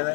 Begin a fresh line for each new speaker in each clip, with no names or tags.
ഏത്?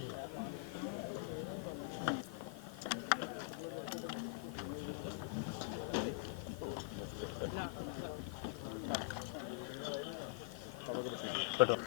perdón.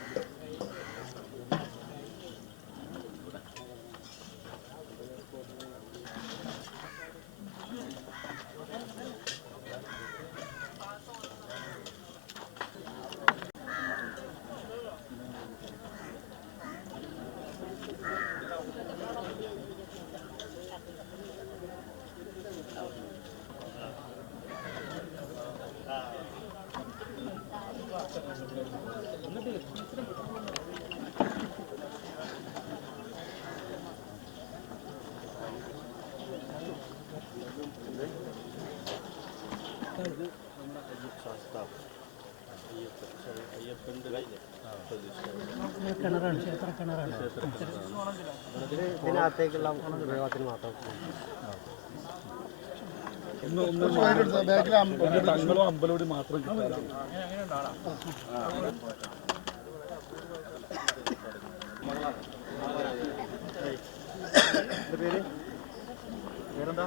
കിണറാണ് ക്ഷേത്ര കിണറാണ്. ഇതിനകത്തേക്കുള്ള ഉപയോഗത്തിന് മാത്രം.
തങ്ങളും അമ്പലോട് മാത്രം
പേര്? പേരെന്താ?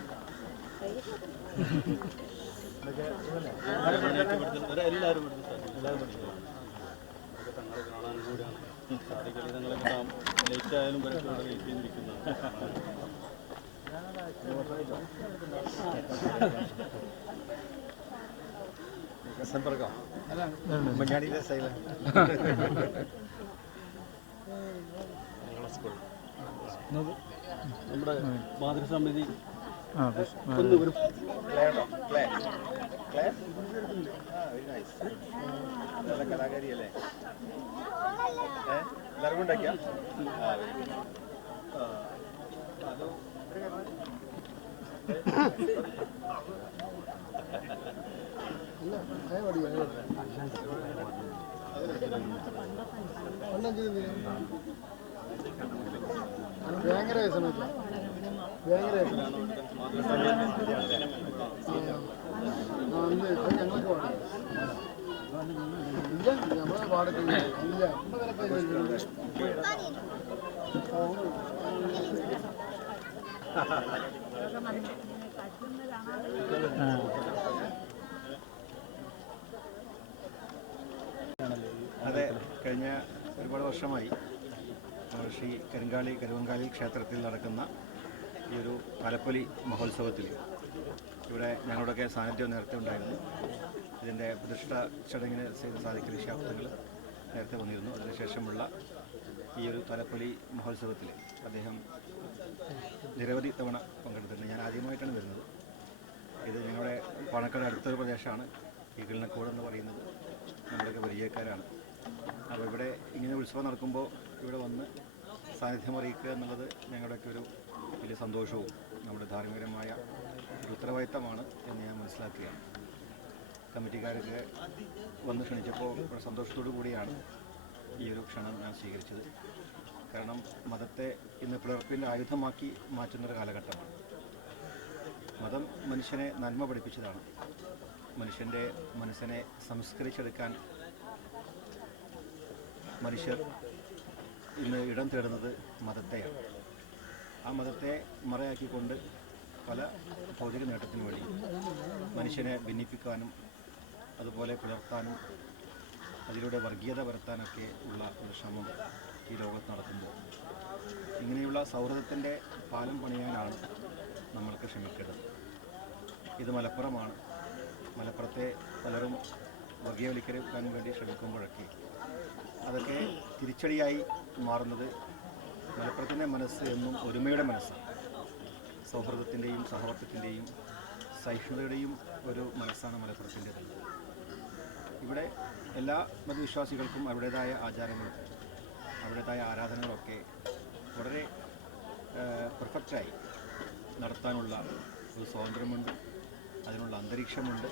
എല്ലാവരും എല്ലാവരും
സമ്പർക്കം മഞ്ഞാടിയിലെ സ്റ്റൈൽ
നമ്മുടെ മാതൃസമിതി ഒന്ന് ഒരു
നല്ല കലാകാരിയല്ലേ? ഉണ്ടാക്കിയ
ഭയങ്കര സമയത്ത് ഭയങ്കര ഞങ്ങൾക്ക് പാടില്ല
അതെ കഴിഞ്ഞ ഒരുപാട് വർഷമായി ശ്രീ കരിങ്കാളി കരുവങ്കാളി ക്ഷേത്രത്തിൽ നടക്കുന്ന ഈ ഒരു തലപ്പൊലി മഹോത്സവത്തിൽ ഇവിടെ ഞങ്ങളുടെയൊക്കെ സാന്നിധ്യം നേരത്തെ ഉണ്ടായിരുന്നു. ഇതിന്റെ പ്രതിഷ്ഠ ചടങ്ങിന് ചെയ്ത് സാധിക്കുന്ന ശാബ്ദങ്ങൾ നേരത്തെ വന്നിരുന്നു. അതിനുശേഷമുള്ള ഈ ഒരു തലപ്പൊലി മഹോത്സവത്തിൽ അദ്ദേഹം നിരവധി തവണ പങ്കെടുത്തിട്ടുണ്ട്. ഞാൻ ആദ്യമായിട്ടാണ് വരുന്നത്. ഇത് ഞങ്ങളുടെ പാണക്കാട് അടുത്തൊരു പ്രദേശമാണ്. ഈ കിളിനക്കോട് എന്ന് പറയുന്നത്. നമ്മുടെയൊക്കെ പരിചയക്കാരാണ്. അപ്പോൾ ഇവിടെ ഇങ്ങനെ ഉത്സവം നടക്കുമ്പോൾ ഇവിടെ വന്ന് സാന്നിധ്യം അറിയിക്കുക എന്നുള്ളത് ഞങ്ങളുടെയൊക്കെ ഒരു വലിയ സന്തോഷവും നമ്മുടെ ധാർമ്മികരമായ ഒരു ഉത്തരവാദിത്തമാണ് എന്ന് ഞാൻ മനസ്സിലാക്കുകയാണ്. കമ്മിറ്റിക്കാരൊക്കെ വന്ന് ക്ഷണിച്ചപ്പോൾ സന്തോഷത്തോടു കൂടിയാണ് ഈ ഒരു ക്ഷണം ഞാൻ സ്വീകരിച്ചത്. കാരണം മതത്തെ ഇന്ന് പിളർപ്പിന്റെ ആയുധമാക്കി മാറ്റുന്നൊരു കാലഘട്ടമാണ്. മതം മനുഷ്യനെ നന്മ പഠിപ്പിച്ചതാണ്. മനുഷ്യന്റെ മനസ്സിനെ സംസ്കരിച്ചെടുക്കാൻ മനുഷ്യർ ഇന്ന് ഇടം തേടുന്നത് മതത്തെയാണ്. ആ മതത്തെ മറയാക്കിക്കൊണ്ട് പല ഭൗതിക നേട്ടത്തിനു വേണ്ടി മനുഷ്യനെ ഭിന്നിപ്പിക്കാനും അതുപോലെ പുലർത്താനും അതിലൂടെ വർഗീയത വരുത്താനൊക്കെ ഉള്ള ഒരു ശ്രമം ഈ ലോകത്ത് നടക്കുമ്പോൾ ഇങ്ങനെയുള്ള സൗഹൃദത്തിന്റെ പാലം പണിയാനാണ് നമ്മൾക്ക് ശ്രമിക്കേണ്ടത്. ഇത് മലപ്പുറമാണ്. മലപ്പുറത്തെ പലരും വർഗീയവൽക്കരിക്കാൻ വേണ്ടി ശ്രമിക്കുമ്പോഴൊക്കെ അതൊക്കെ തിരിച്ചടിയായി മാറുന്നത് മലപ്പുറത്തിന്റെ മനസ്സ് എന്നും ഒരുമയുടെ മനസ്സാണ്. സൗഹൃദത്തിന്റെയും സഹവർത്തത്തിന്റെയും സഹിഷ്ണുതയുടെയും ഒരു മനസ്സാണ് മലപ്പുറത്തിന്റേത് ഇവിടെ എല്ലാ മതവിശ്വാസികൾക്കും അവരുടേതായ ആചാരങ്ങളും അവരുടേതായ ആരാധനകളൊക്കെ വളരെ പെർഫെക്റ്റായി നടത്താനുള്ള ഒരു സ്വാതന്ത്ര്യമുണ്ട് അതിനുള്ള അന്തരീക്ഷമുണ്ട്.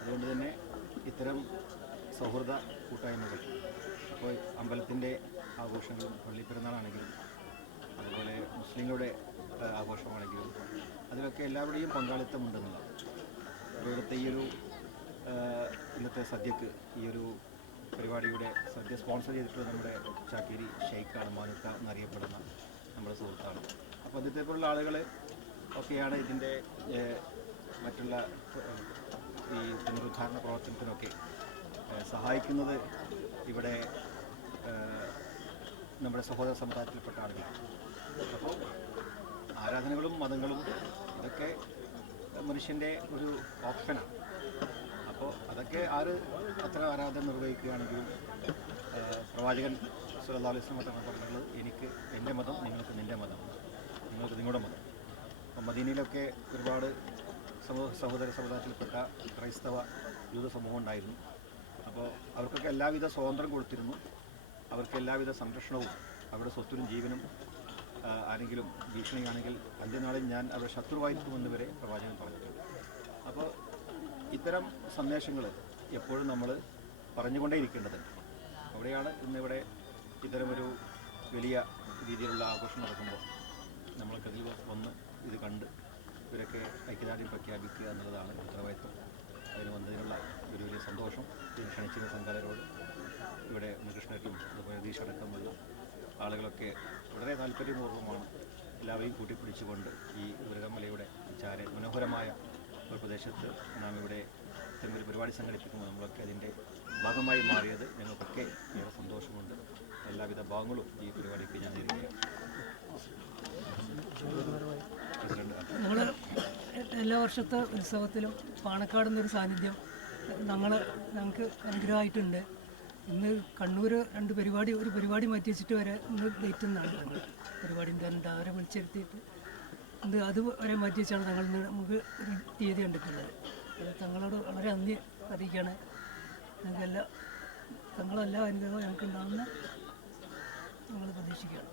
അതുകൊണ്ട് തന്നെ ഇത്തരം സൗഹൃദ കൂട്ടായ്മകൾ ഇപ്പോൾ അമ്പലത്തിന്റെ ആഘോഷങ്ങളും പള്ളിപ്പെരുന്നാളാണെങ്കിലും അതുപോലെ മുസ്ലിങ്ങളുടെ ആഘോഷമാണെങ്കിലും അതിലൊക്കെ എല്ലാവരുടെയും പങ്കാളിത്തമുണ്ടെന്നുള്ളതാണ്. അതുപോലത്തെ ഈ ഒരു ഇന്നത്തെ സദ്യക്ക് ഈ ഒരു പരിപാടിയുടെ സദ്യ സ്പോൺസർ ചെയ്തിട്ടുള്ള നമ്മുടെ ചാക്കേരി ഷെയ്ഖാണ് മാനുക്ക എന്നറിയപ്പെടുന്ന നമ്മുടെ സുഹൃത്താണ്. അപ്പോൾ ഇതേപോലുള്ള ആളുകൾ ഒക്കെയാണ് ഇതിന്റെ മറ്റുള്ള ഈ പുനരുദ്ധാരണ പ്രവർത്തനത്തിനൊക്കെ സഹായിക്കുന്നത് ഇവിടെ നമ്മുടെ സഹോദര സമുദായത്തിൽപ്പെട്ട ആളുകൾ. അപ്പോൾ ആരാധനകളും മതങ്ങളും ഇതൊക്കെ മനുഷ്യന്റെ ഒരു ഓപ്ഷനാണ് അപ്പോൾ അതൊക്കെ ആര് അത്ര ആരാധന നിർവഹിക്കുകയാണെങ്കിലും പ്രവാചകൻ സുല്ലാ അലൈഹി സ്വലം പറഞ്ഞത് എനിക്ക് എന്റെ മതം നിങ്ങൾക്ക് നിന്റെ മതം നിങ്ങൾക്ക് നിങ്ങളുടെ മതം. അപ്പോൾ മദീനയിലൊക്കെ ഒരുപാട് സമൂഹ സഹോദര സമുദായത്തിൽപ്പെട്ട ക്രൈസ്തവ ജൂത സമൂഹം ഉണ്ടായിരുന്നു. അപ്പോൾ അവർക്കൊക്കെ എല്ലാവിധ സ്വാതന്ത്ര്യം കൊടുത്തിരുന്നു. അവർക്ക് എല്ലാവിധ സംരക്ഷണവും അവരുടെ സ്വത്തിനും ജീവനും ആരെങ്കിലും ഭീഷണിയാണെങ്കിൽ അന്ത്യനാളിൽ ഞാൻ അവരുടെ ശത്രുവായിരിക്കുമെന്ന് വരെ പ്രവാചകൻ പറഞ്ഞിട്ടുണ്ട്. അപ്പോൾ ഇത്തരം സന്ദേശങ്ങൾ എപ്പോഴും നമ്മൾ പറഞ്ഞുകൊണ്ടേയിരിക്കേണ്ടതുണ്ട്. അവിടെയാണ് ഇന്നിവിടെ ഇത്തരമൊരു വലിയ രീതിയിലുള്ള ആഘോഷം നടക്കുമ്പോൾ നമ്മൾക്കതിൽ വന്ന് ഇത് കണ്ട് ഇവരൊക്കെ ഐക്യദാർഢ്യം പ്രഖ്യാപിക്കുക എന്നുള്ളതാണ് ഉത്തരവാദിത്വം. അതിന് വന്നതിനുള്ള ഒരു വലിയ സന്തോഷം. ഇതിന് ക്ഷണിച്ചിരുന്ന സംഘാടകരോട് ഇവിടെ ഉണ്ണികൃഷ്ണനും അതുപോലെ രതീഷ് അടക്കമുള്ള ആളുകളൊക്കെ വളരെ താല്പര്യപൂർവമാണ് എല്ലാവരെയും കൂട്ടിപ്പിടിച്ചുകൊണ്ട് ഈ ദുരിതമലയുടെ ചാര മനോഹരമായ ഒരു പ്രദേശത്ത് നാം ഇവിടെ ഇത്തരം ഒരു പരിപാടി സംഘടിപ്പിക്കുമ്പോൾ നമ്മളൊക്കെ അതിന്റെ ഭാഗമായി മാറിയത് ഞങ്ങൾക്കൊക്കെ ഏറെ സന്തോഷമുണ്ട്. എല്ലാവിധ ഭാഗങ്ങളും ഈ പരിപാടിക്ക് ഞാൻ നേരിടുകയാണ് പ്രസിഡന്റ്
എല്ലാ വർഷത്തെ ഉത്സവത്തിലും പാണക്കാട് എന്നൊരു സാന്നിധ്യം ഞങ്ങൾ ഞങ്ങൾക്ക് അനുഗ്രഹമായിട്ടുണ്ട്. ഇന്ന് കണ്ണൂർ രണ്ട് പരിപാടി ഒരു പരിപാടി മാറ്റി വെച്ചിട്ട് വരെ ഇന്ന് ഡേറ്റ് എന്നാണ് പരിപാടി എന്തായാലും അവരെ വിളിച്ചിരുത്തിയിട്ട് ഇത് അത് വരെ മാറ്റി വെച്ചാണ് ഞങ്ങൾ ഇന്ന് നമുക്ക് ഒരു തീയതി കണ്ടിട്ടുള്ളത്. തങ്ങളോട് വളരെ നന്ദി അറിയിക്കുകയാണ്. ഞങ്ങൾക്കെല്ലാം തങ്ങളെല്ലാ അനുഗ്രഹവും ഞങ്ങൾക്ക് ഉണ്ടാകുന്ന ഞങ്ങൾ പ്രതീക്ഷിക്കുകയാണ്.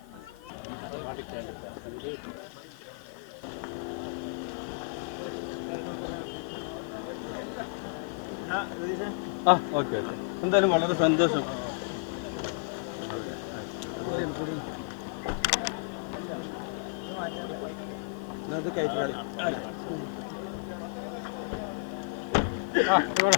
ആ ഓക്കെ ഓക്കെ. എന്തായാലും വളരെ സന്തോഷം. ആ ഇവിടെ.